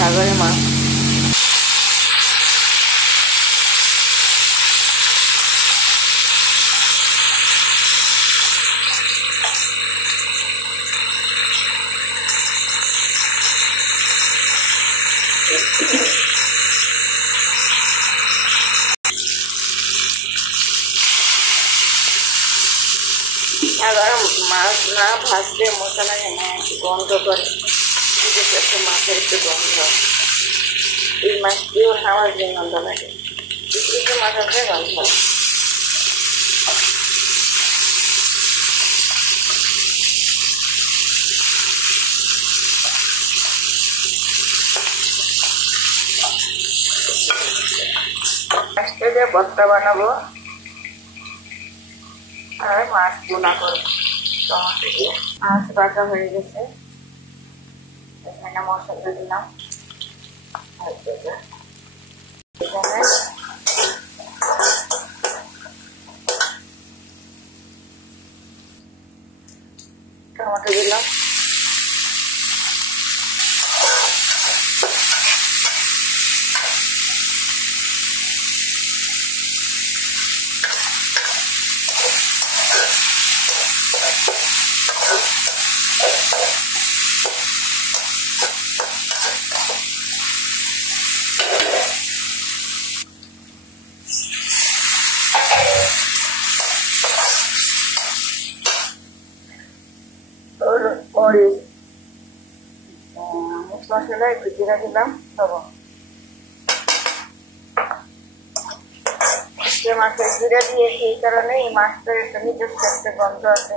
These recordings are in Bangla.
সাগরে মাছ। সাগরে মাছ না ভাজলে মশলা গন্ধ করে, মাছের একটু গন্ধ। এই মাছ দিয়েও আমার যে গন্ধ লাগে, কিছু মাছ আছে গন্ধ। মাছটা দিয়ে ভর্তা বানাবো আর মাছ বোনা করবো টমেটো দিয়ে। মাছ বাটা হয়ে গেছে, এখানে মশলা দিলাম, টমেটো দিলাম, মশলা একটু জিরা দিলাম, লবণ। মাছের জিরা দিয়েছি এই কারণে, এই মাছটার একটা নিজস্ব একটা গন্ধ আছে,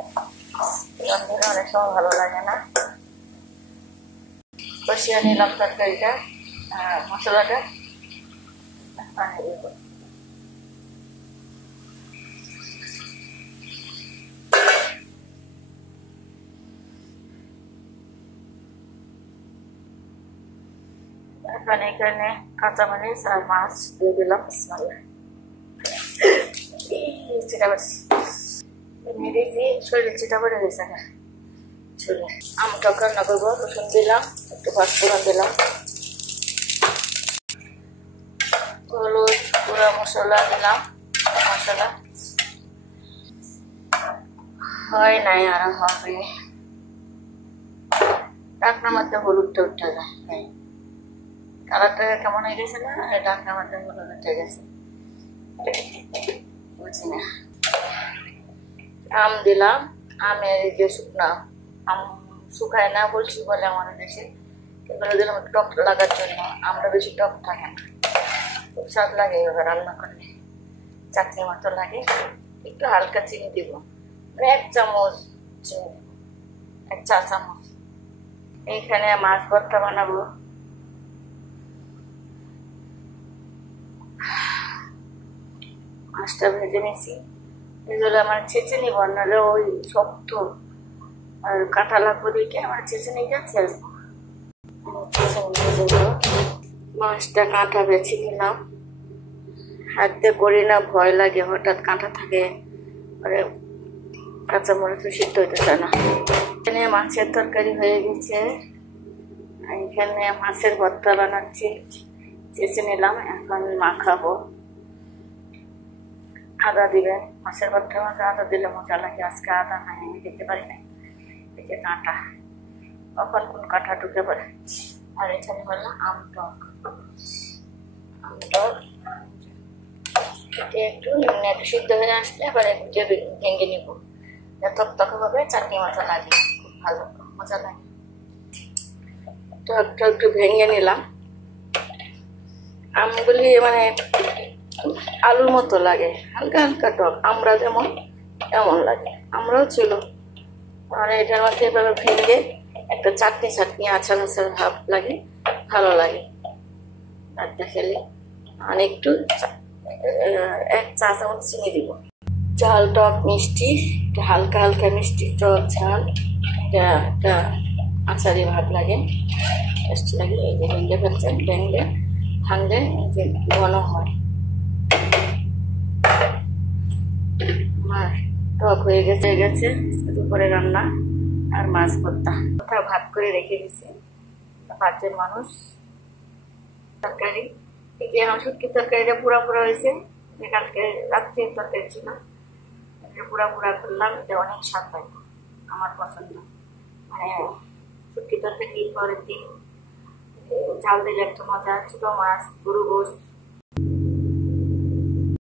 গন্ধটা অনেক সময় ভালো লাগে না। কষিয়ে নিলাম তরকারিটা, মশলাটা পানি দিব। এখানে কাঁচামরিচ আর মাছ দিয়ে দিলাম। শরীরে চিটা পড়ে গেছে না চলে। আমটা রান্না করবো, রসুন দিলাম, একটু পাঁচফোড়ন দিলাম, হলুদ, গুঁড়া মশলা দিলাম। মশলা হয় নাই, আর হবে ডাকনার মধ্যে হলুদটা উঠে যায়। কালারটা কেমন হয়ে গেছে না, ডাকনার মধ্যে হলুদ উঠে গেছে, বুঝি না। আম দিলাম, আমের যে শুকনা আম শুকায় না বলছি বলে আমাদের দেশে, এগুলো দিলাম টক লাগার জন্য। আমরা বেশি টক থাকে না, খুব স্বাদ লাগে এভাবে রান্না করলে, চাটনি মতো লাগে। একটু হালকা চিনি দিব, 1 চামচ চিনি দিব, 1 চা চামচ। এইখানে মাছ ভর্তা বানাবো। মাছটা ভেজে নিয়েছি, এগুলো আমার ছেঁচে নিব, নাহলে ওই শক্ত আর কাঁটা লাগবে দিকে আমার ছেঁচে নিয়ে যাচ্ছে। মাছটা কাঁটা বেছে নিলাম, হাত দিয়ে করি না, ভয় লাগে, হঠাৎ কাঁটা থাকে, কাঁচামরিচ সিদ্ধ হইতে চায় না। এখানে মাছের তরকারি হয়ে গেছে, এখানে মাছের ভর্তা বানাচ্ছি, চেঁচে নিলাম, এখন মাখাবো। আদা দিবেন, মাছের ভর্তা মাঝে আদা দিলে মজা লাগে। আজকে আদা নাই, আমি দিতে পারি না, দেখে কাঁটা, কখন কোন কাঁটা ঢুকে পড়ে। আর এখানে হলো আম টক, একটু সিদ্ধ হয়ে আসলে এবার একটু ভেঙে নিব, তকতকে ভাবে চাটনি মতো লাগে, খুব ভালো মজা লাগে। টকটা একটু ভেঙে নিলাম। আমগুলি আলুর মতো লাগে, হালকা হালকা টক, আমরা যেমন এমন লাগে, আমরাও ছিল। এটার মধ্যে এভাবে ভেঙে একটা চাটনি চাটনি আচার আচার ভাব লাগে, ভালো লাগে রাতটা খেলে। আর একটু 1 চা চামচ চিনি দিব। ঝাল টক মিষ্টি, হালকা হালকা মিষ্টি টক ঝাল, এটা আচারি ভাব লাগে, টেস্টি লাগে। এই যে ভেঙে ফেলছেন, ভাঙলে যে ঘন হয়। টক হয়ে গেছে দুপুরে রান্না আর মাছ ভর্তা। ভাত করে রেখে গেছি, 5 জন মানুষ, তরকারি এই যে এখন শুটকির তরকারিটা পুরা পুরা হয়েছে, যে কালকে রাত্রের তরকারি ছিল, এটা পুরা পুরা করলাম। এটা অনেক স্বাদ হয়, আমার পছন্দ। মানে শুটকি তরকারি পরের দিন ঝাল দিলে একটা মজা। ছোট মাছ, গরু গোস